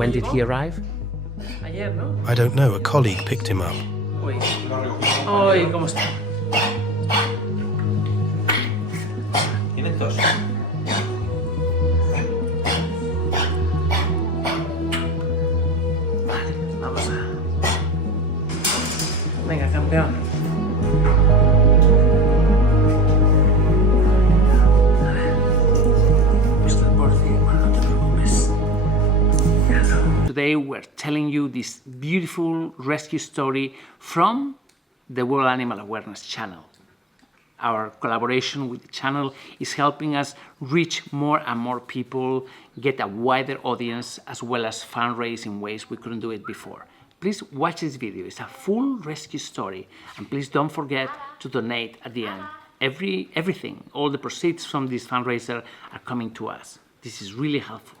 When did he arrive? I don't know. A colleague picked him up. Hoy, ¿cómo está? ¿Tiene tos? Vale, vamos a... Venga, campeón. A ver. Esto es por ti, bueno, no te preocupes. Today we're telling you this beautiful rescue story from the World Animal Awareness Channel. Our collaboration with the channel is helping us reach more and more people, get a wider audience, as well as fundraise in ways we couldn't do it before. Please watch this video. It's a full rescue story. And please don't forget to donate at the end. Everything, all the proceeds from this fundraiser are coming to us. This is really helpful.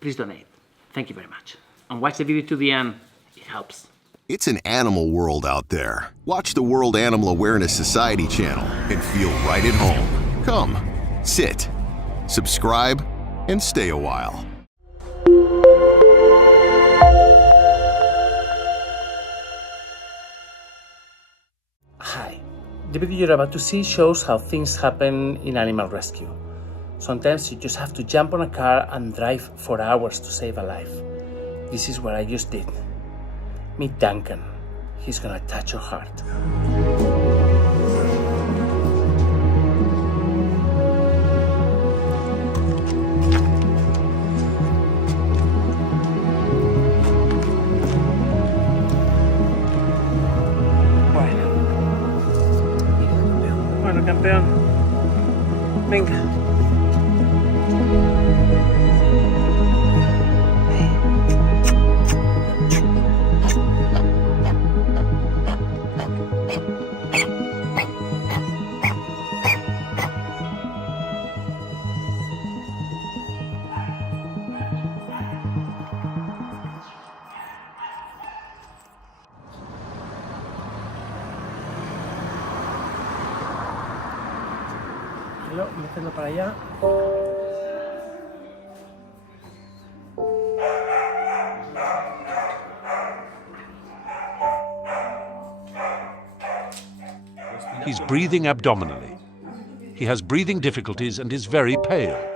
Please donate. Thank you very much. And watch the video to the end. It helps. It's an animal world out there. Watch the World Animal Awareness Society channel and feel right at home. Come, sit, subscribe, and stay a while. Hi. The video you're about to see shows how things happen in animal rescue. Sometimes you just have to jump on a car and drive for hours to save a life. This is what I just did. Meet Duncan. He's gonna touch your heart. Bueno, campeón. Venga. Mételo para allá. He's breathing abdominally. He has breathing difficulties and is very pale.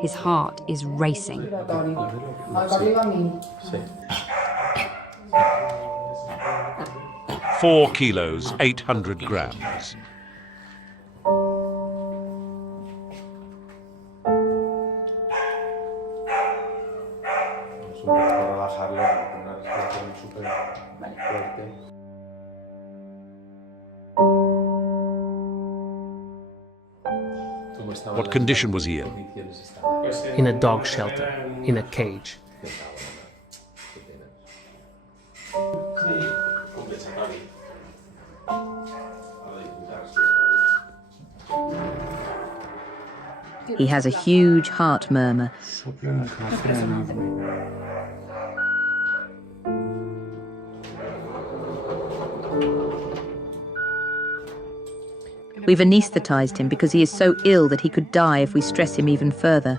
His heart is racing. 4 kilos, 800 grams. What condition was he in? In a dog shelter, in a cage. He has a huge heart murmur. We've anaesthetized him because he is so ill that he could die if we stress him even further.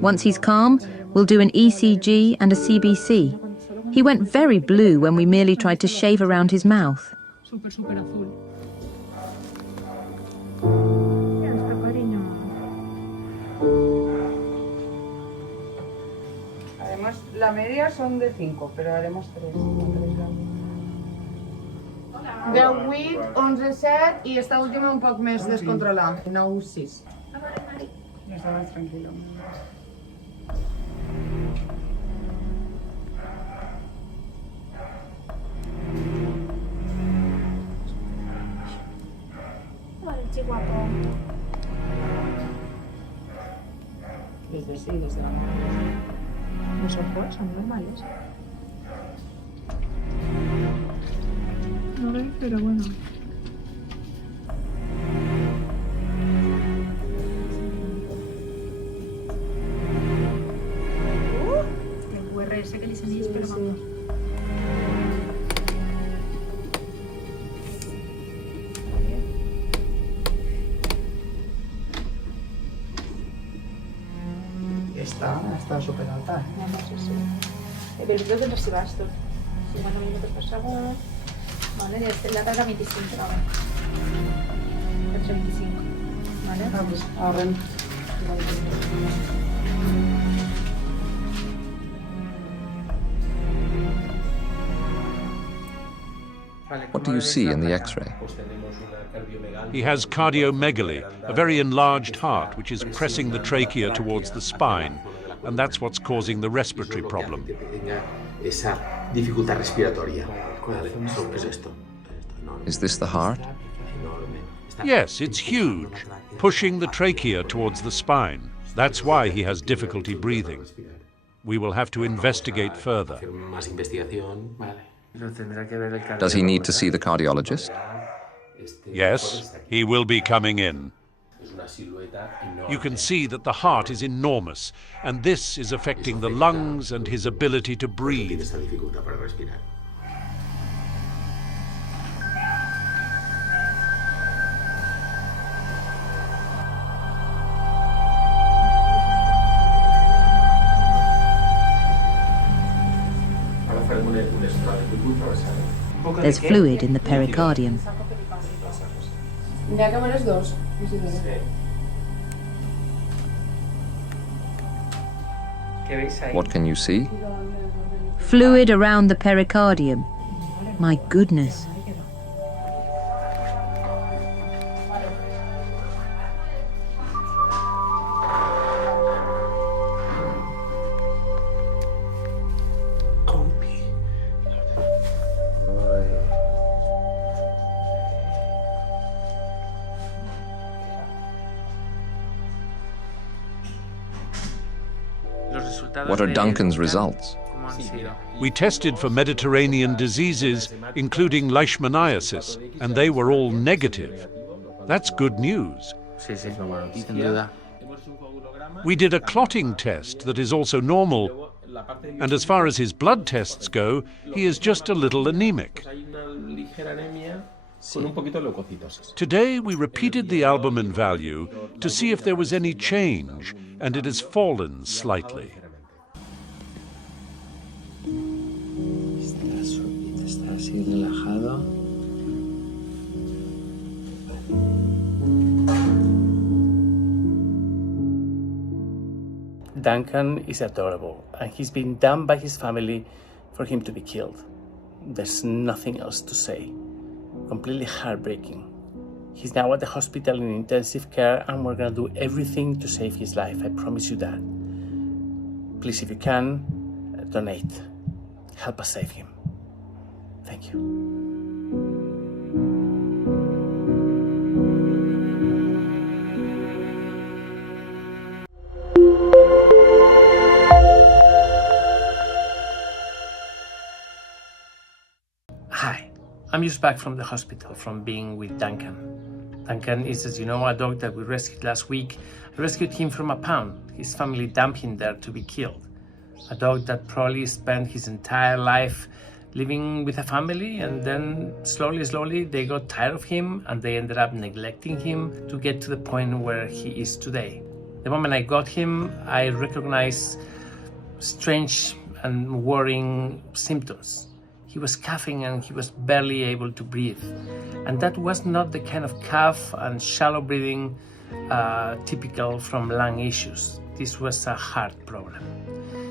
Once he's calm, we'll do an ECG and a CBC. He went very blue when we merely tried to shave around his mouth. La media son de 5, pero haremos 3. De 8, 11, 7 i esta última un poc més descontrolada. 9, 6. Ja està més tranquil·lo. Vale, guapo. Desde la mano. Los ojos son normales. No Pero bueno. El URS que les envíes, pero vamos. Està super alta. Pero el de los bastos. 50 minutos por segundo. Vale, la carga 25, ¿vale? 425. ¿Vale? Pues ahorren. What do you see in the X-ray? He has cardiomegaly, a very enlarged heart which is pressing the trachea towards the spine, and that's what's causing the respiratory problem. Is this the heart? Yes, it's huge, pushing the trachea towards the spine. That's why he has difficulty breathing. We will have to investigate further. Does he need to see the cardiologist? Yes, he will be coming in. You can see that the heart is enormous, and this is affecting the lungs and his ability to breathe. There's fluid in the pericardium. N'hi ha que dos. What can you see? Fluid around the pericardium. My goodness. What are Duncan's results? We tested for Mediterranean diseases, including leishmaniasis, and they were all negative. That's good news. We did a clotting test that is also normal, and as far as his blood tests go, he is just a little anemic. Today we repeated the albumin value to see if there was any change, and it has fallen slightly. Duncan is adorable, and he's been done by his family for him to be killed. There's nothing else to say. Completely heartbreaking. He's now at the hospital in intensive care, and we're gonna do everything to save his life. I promise you that. Please, if you can, donate. Help us save him. Thank you. Hi, I'm just back from the hospital from being with Duncan. Duncan is, as you know, a dog that we rescued last week. I rescued him from a pound. His family dumped him there to be killed. A dog that probably spent his entire life living with a family, and then slowly they got tired of him and they ended up neglecting him to get to the point where he is today. The moment I got him, I recognized strange and worrying symptoms. He was coughing and he was barely able to breathe. And that was not the kind of cough and shallow breathing typical from lung issues. This was a heart problem.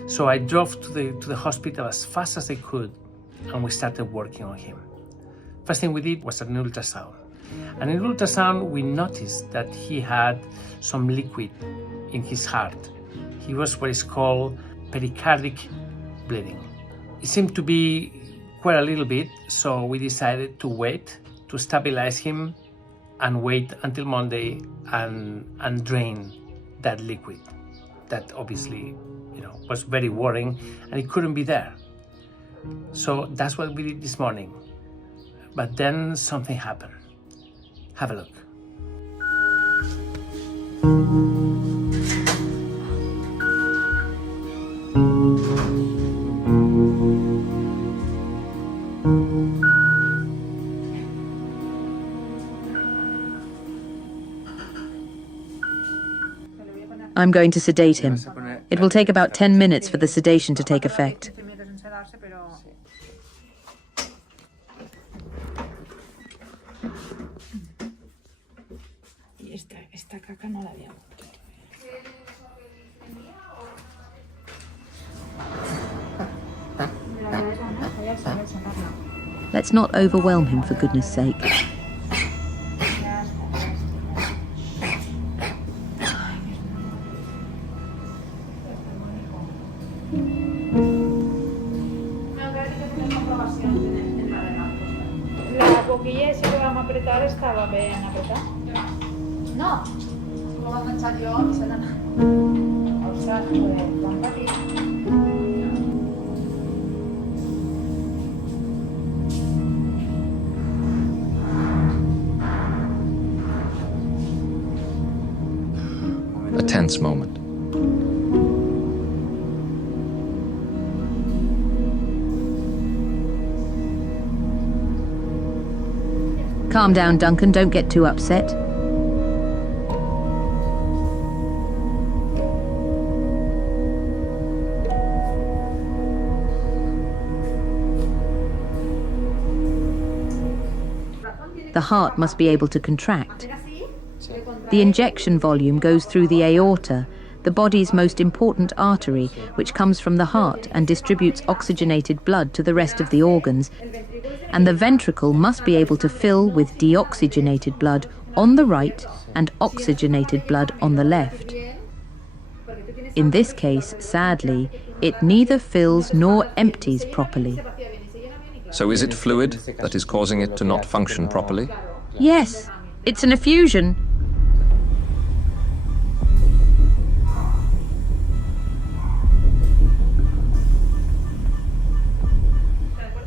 So I drove to the hospital as fast as I could, and we started working on him. First thing we did was an ultrasound. And in ultrasound, we noticed that he had some liquid in his heart. He was what is called pericardic bleeding. It seemed to be quite a little bit, so we decided to wait to stabilize him and wait until Monday and drain that liquid. That obviously, was very worrying, and it couldn't be there. So that's what we did this morning. But then something happened. Have a look. I'm going to sedate him. It will take about 10 minutes for the sedation to take effect. Esta caca no la había. Let's not overwhelm him, for goodness sake. La boquilla, si lo vamos a apretar, estaba bien apretada. No. Lo voy a enganchar yo y se la... O sea, pues, aquí. A tense moment. Calm down, Duncan. Don't get too upset. The heart must be able to contract. The injection volume goes through the aorta, the body's most important artery, which comes from the heart and distributes oxygenated blood to the rest of the organs. And the ventricle must be able to fill with deoxygenated blood on the right and oxygenated blood on the left. In this case, sadly, it neither fills nor empties properly. So is it fluid that is causing it to not function properly? Yes, it's an effusion.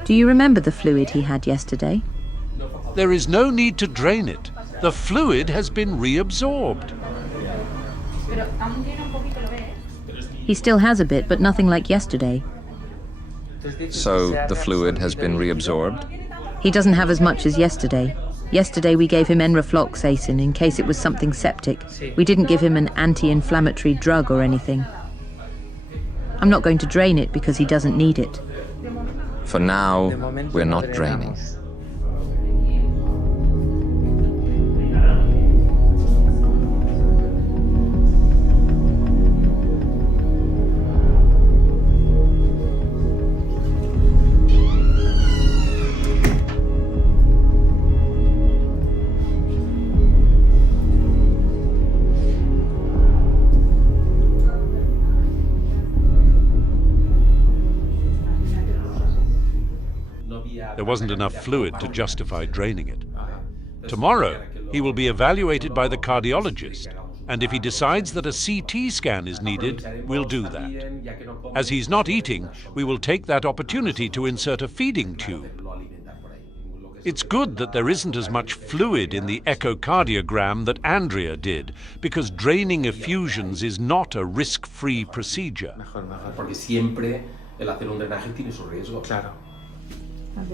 Do you remember the fluid he had yesterday? There is no need to drain it. The fluid has been reabsorbed. He still has a bit, but nothing like yesterday. So the fluid has been reabsorbed? He doesn't have as much as yesterday. Yesterday we gave him enrofloxacin in case it was something septic. We didn't give him an anti-inflammatory drug or anything. I'm not going to drain it because he doesn't need it. For now, we're not draining. There wasn't enough fluid to justify draining it. Tomorrow, he will be evaluated by the cardiologist, and if he decides that a CT scan is needed, we'll do that. As he's not eating, we will take that opportunity to insert a feeding tube. It's good that there isn't as much fluid in the echocardiogram that Andrea did, because draining effusions is not a risk-free procedure.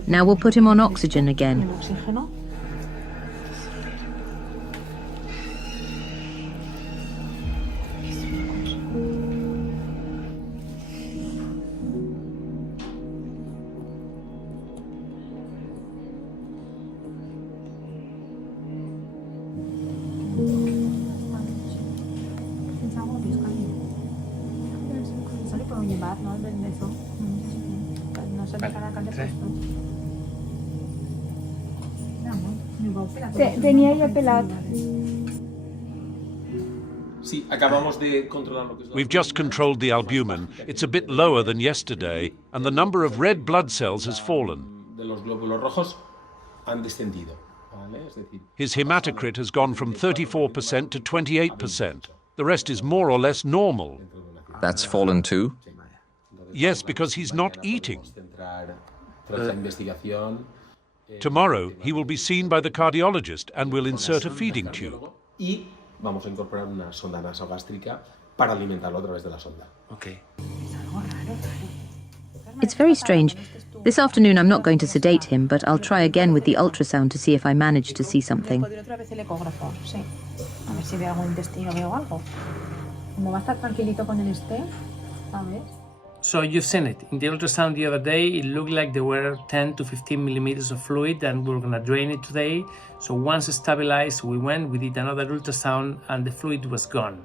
Now we'll put him on oxygen again. Tenía ya pelado. We've just controlled the albumin. It's a bit lower than yesterday, and the number of red blood cells has fallen. His hematocrit has gone from 34% to 28%. The rest is more or less normal. That's fallen too? Yes, because he's not eating. Tomorrow, he will be seen by the cardiologist and will insert a feeding tube. Y vamos a incorporar una sonda nasogástrica para alimentarlo a través de la sonda. Okay. It's very strange. This afternoon I'm not going to sedate him, but I'll try again with the ultrasound to see if I manage to see something. So you've seen it. In the ultrasound the other day, it looked like there were 10 to 15 millimeters of fluid, and we're gonna drain it today. So once stabilized, we did another ultrasound, and the fluid was gone.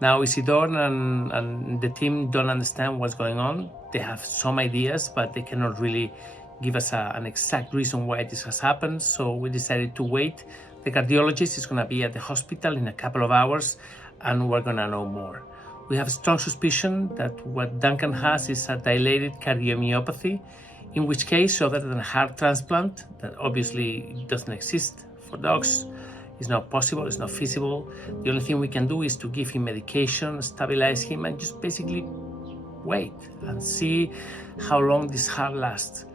Now Isidore and the team don't understand what's going on. They have some ideas, but they cannot really give us an exact reason why this has happened. So we decided to wait. The cardiologist is gonna be at the hospital in a couple of hours, and we're gonna know more. We have a strong suspicion that what Duncan has is a dilated cardiomyopathy, in which case, other than a heart transplant, that obviously doesn't exist for dogs, it's not possible, it's not feasible. The only thing we can do is to give him medication, stabilize him, and just basically wait and see how long this heart lasts.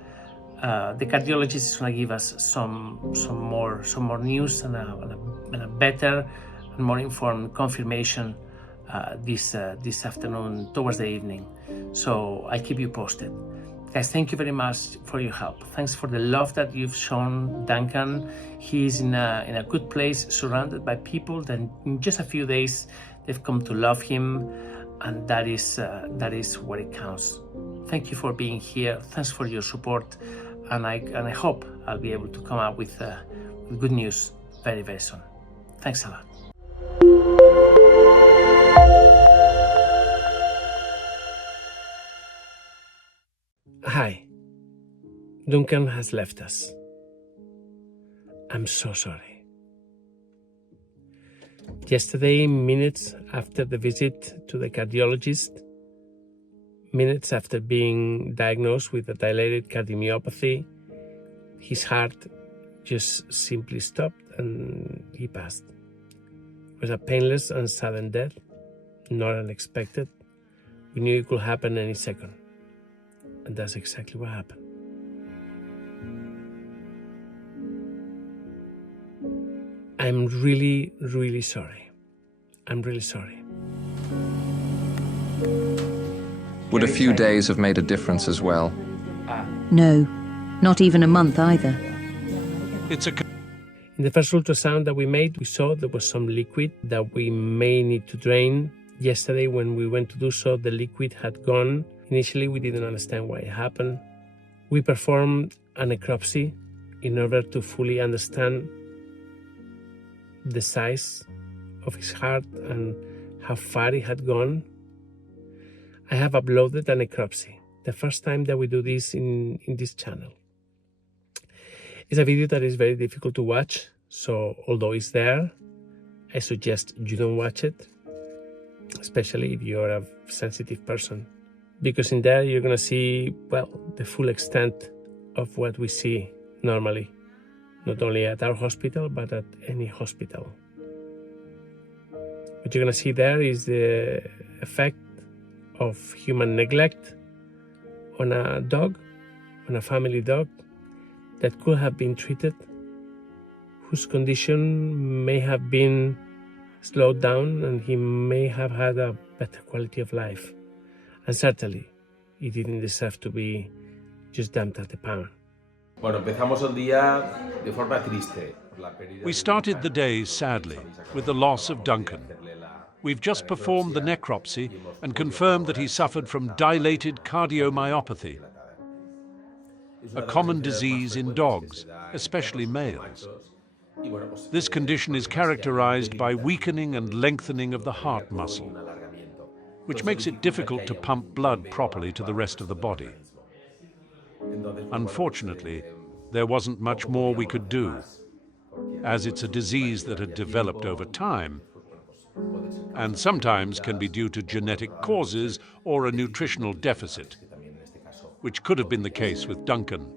The cardiologist is going to give us some more news and a better and more informed confirmation this afternoon towards the evening. So I'll keep you posted. Guys, thank you very much for your help. Thanks for the love that you've shown Duncan. He's in a good place, surrounded by people that in just a few days they've come to love him, and that is what it counts. Thank you for being here. Thanks for your support, and I hope I'll be able to come up with good news very, very soon. Thanks a lot. Hi. Duncan has left us. I'm so sorry. Yesterday, minutes after the visit to the cardiologist, minutes after being diagnosed with a dilated cardiomyopathy, his heart just simply stopped and he passed. It was a painless and sudden death, not unexpected. We knew it could happen any second. And that's exactly what happened. I'm really, really sorry. I'm really sorry. Would a few days have made a difference as well? No, not even a month either. In the first ultrasound that we made, we saw there was some liquid that we may need to drain. Yesterday, when we went to do so, the liquid had gone. Initially, we didn't understand why it happened. We performed a necropsy in order to fully understand the size of his heart and how far it had gone. I have uploaded a necropsy, the first time that we do this in this channel. It's a video that is very difficult to watch, so although it's there, I suggest you don't watch it, especially if you're a sensitive person. Because in there you're going to see, well, the full extent of what we see normally, not only at our hospital, but at any hospital. What you're going to see there is the effect of human neglect on a dog, on a family dog, that could have been treated, whose condition may have been slowed down, and he may have had a better quality of life. And certainly, he didn't deserve to be just dumped at the pound. We started the day sadly with the loss of Duncan. We've just performed the necropsy and confirmed that he suffered from dilated cardiomyopathy, a common disease in dogs, especially males. This condition is characterized by weakening and lengthening of the heart muscle, which makes it difficult to pump blood properly to the rest of the body. Unfortunately, there wasn't much more we could do, as it's a disease that had developed over time, and sometimes can be due to genetic causes or a nutritional deficit, which could have been the case with Duncan.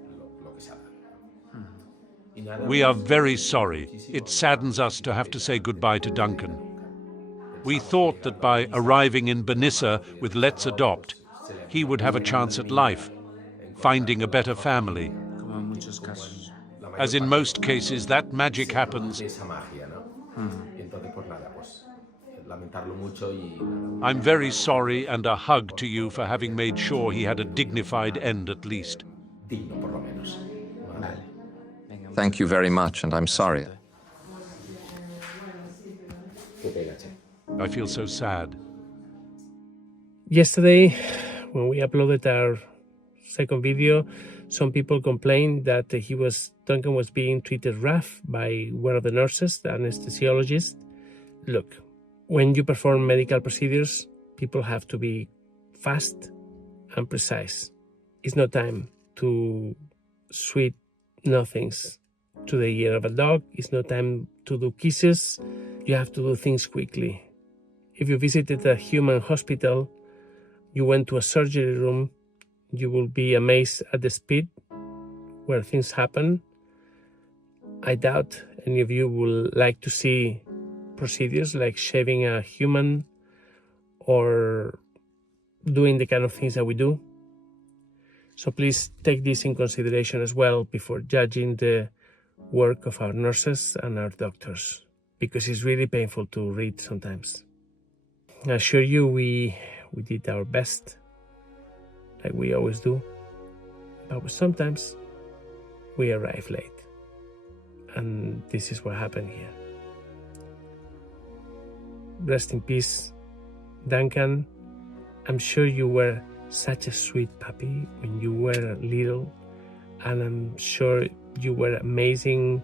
We are very sorry. It saddens us to have to say goodbye to Duncan. We thought that by arriving in Benissa with Let's Adopt, he would have a chance at life, finding a better family. As in most cases, that magic happens. Esa magia, ¿no? Y entonces, pues nada, pues lamentarlo mucho y nada. I'm very sorry, and a hug to you for having made sure he had a dignified end at least. Digno, por lo menos. ¿Vale? Thank you very much, and I'm sorry. Qué pena, che. I feel so sad. Yesterday, when we uploaded our second video, some people complained that Duncan was being treated rough by one of the nurses, the anesthesiologist. Look, when you perform medical procedures, people have to be fast and precise. It's no time to sweet nothings to the ear of a dog. It's no time to do kisses. You have to do things quickly. If you visited a human hospital, you went to a surgery room, you will be amazed at the speed where things happen. I doubt any of you will like to see procedures like shaving a human or doing the kind of things that we do. So please take this in consideration as well before judging the work of our nurses and our doctors, because it's really painful to read sometimes. I assure you we did our best, like we always do, but sometimes we arrive late, and this is what happened here. Rest in peace, Duncan. I'm sure you were such a sweet puppy when you were little, and I'm sure you were amazing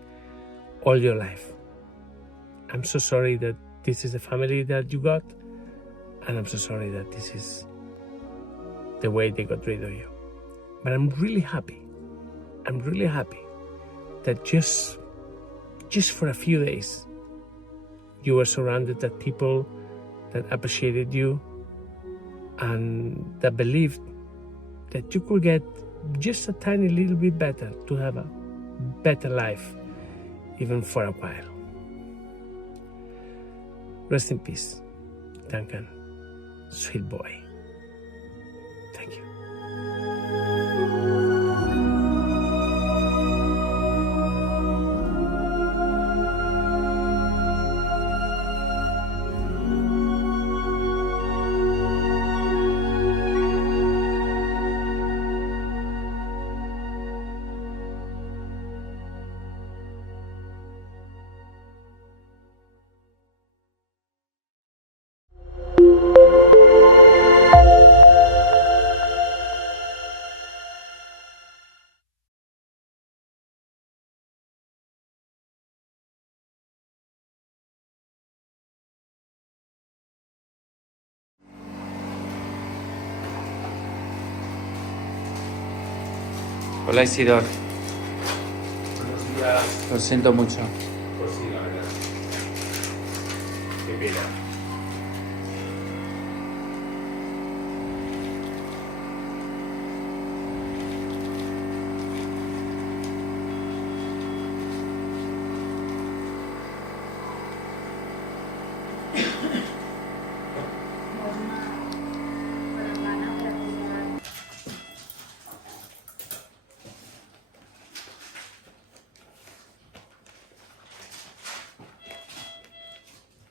all your life. I'm so sorry that this is the family that you got, and I'm so sorry that this is the way they got rid of you. But I'm really happy that just for a few days you were surrounded by people that appreciated you and that believed that you could get just a tiny little bit better, to have a better life, even for a while. Rest in peace, Duncan. Sweet boy. Thank you. Hola Isidor, Buenos días. lo siento mucho. Pues sí, la verdad. Qué pena.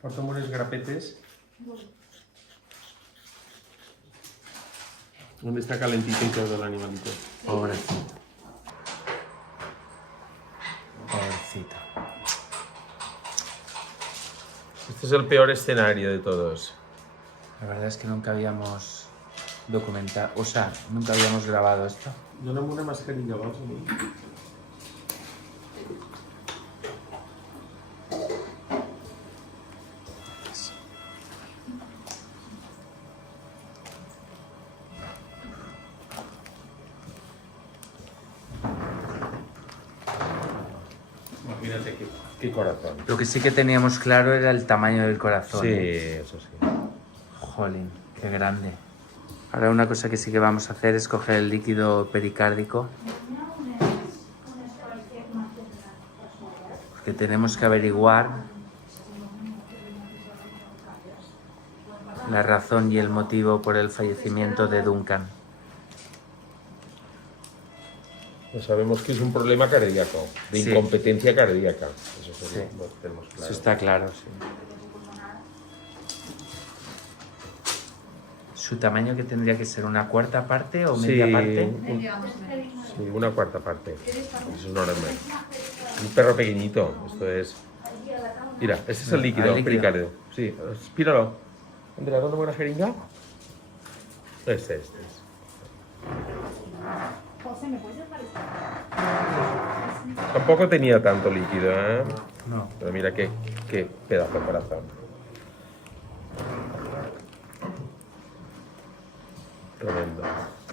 Porta'm unes grapetes. ¿Dónde está calentito y todo el animalito? Pobrecito. Pobrecito. Este es el peor escenario de todos. La verdad es que nunca habíamos documentado, o sea, nunca habíamos grabado esto. Dóna'm una mascarilla, vols? Imagínate qué corazón. Lo que sí que teníamos claro era el tamaño del corazón. Sí, ¿eh? eso sí. Jolín, qué grande. Ahora una cosa que sí que vamos a hacer es coger el líquido pericárdico. Porque tenemos que averiguar la razón y el motivo por el fallecimiento de Duncan. Pues sabemos que es un problema cardíaco, de incompetencia cardíaca. Eso lo tenemos claro. Eso está claro, sí. ¿Su tamaño que tendría que ser una cuarta parte o media parte? Sí, una cuarta parte. Eso es enorme. Un perro pequeñito. Esto es... Mira, este es el líquido pericardio. Sí, aspíralo. Andrea, ¿dónde una jeringa? Este es. José, ¿me puedes dejar esto? Tampoco tenía tanto líquido, ¿eh? No. Pero mira qué pedazo de corazón. Tremendo.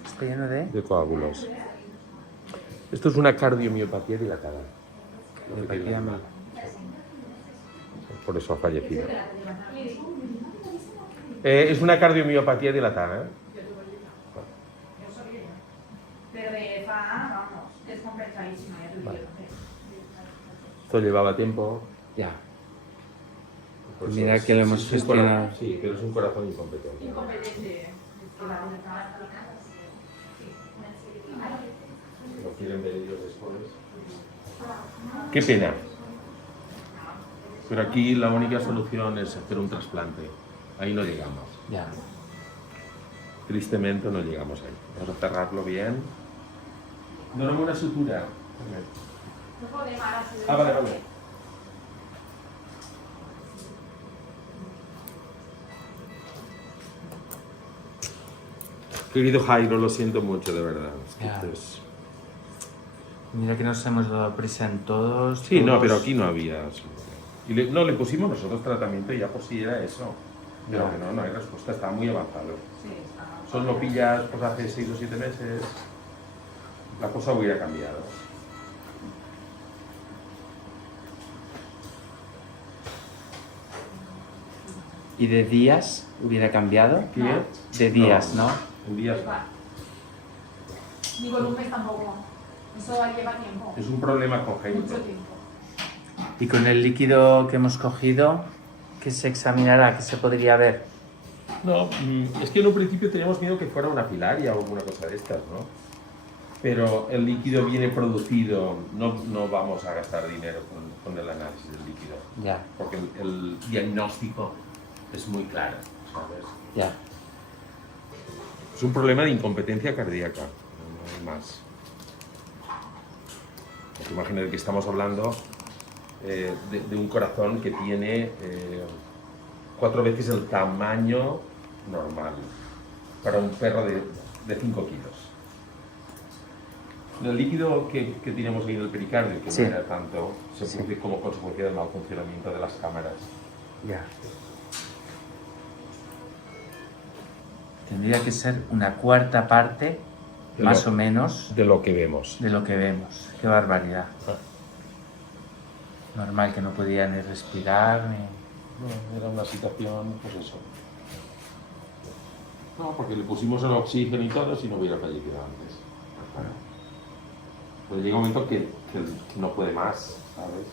¿Está lleno de? De coágulos. Esto es una cardiomiopatía dilatada. Por eso ha fallecido. Es una cardiomiopatía dilatada, ¿eh? Pero de vamos, es complicadísima. Vale. Esto llevaba tiempo. Ya. Por Mira eso que lo hemos gestionado. Sí, pero es un corazón incompetente. Lo quieren ver ellos después. Qué pena. Pero aquí la única solución es hacer un trasplante. Ahí no llegamos. Ya. Tristemente no llegamos ahí. Vamos a cerrarlo bien. Dóname una sutura. Vale. Querido Jairo, lo siento mucho, de verdad. Mira que nos hemos dado prisa en todos. Sí, no, pero aquí no había. Y le pusimos nosotros tratamiento y ya por si era eso. Pero que no hay respuesta, está muy avanzado. Solo lo pillas pues, hace 6 o 7 meses. La cosa hubiera cambiado. ¿Y de días hubiera cambiado? ¿Qué? De días, ¿no? En días. Ni volumen tampoco. Eso lleva tiempo. Es un problema congénito. Mucho tiempo. Y con el líquido que hemos cogido, ¿qué se examinará? ¿Qué se podría ver? No, es que en un principio teníamos miedo que fuera una filaria o alguna cosa de estas, ¿no? Pero el líquido viene producido, no vamos a gastar dinero con el análisis del líquido. Ya. Porque el diagnóstico es muy claro, ¿sabes? Ya. Es un problema de incompetencia cardíaca, no hay más. Imagínate que estamos hablando de un corazón que tiene 4 veces el tamaño normal para un perro de 5 kilos. El líquido que tenemos ahí en el pericardio, que no era tanto, se produce como consecuencia del mal funcionamiento de las cámaras. Ya. Tendría que ser una cuarta parte, más o menos, de lo que vemos. De lo que vemos. Qué barbaridad. Normal que no podía ni respirar, ni... No, era una situación, pues eso. No, porque le pusimos el oxígeno y todo, si no hubiera fallecido antes. Pero llega un momento que no puede más, ¿sabes?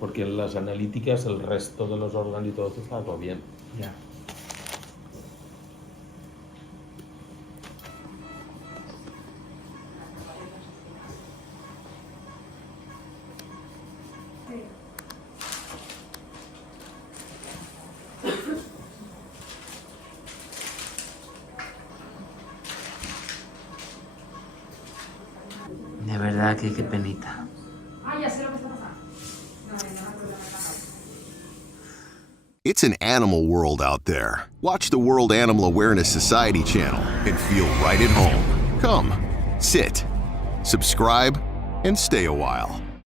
Porque en las analíticas, el resto de los órganos y todo esto está todo bien. Ya. De verdad que qué penita. Ya sé lo que está pasando. It's an animal world out there. Watch the World Animal Awareness Society channel and feel right at home. Come, sit, subscribe, and stay a while.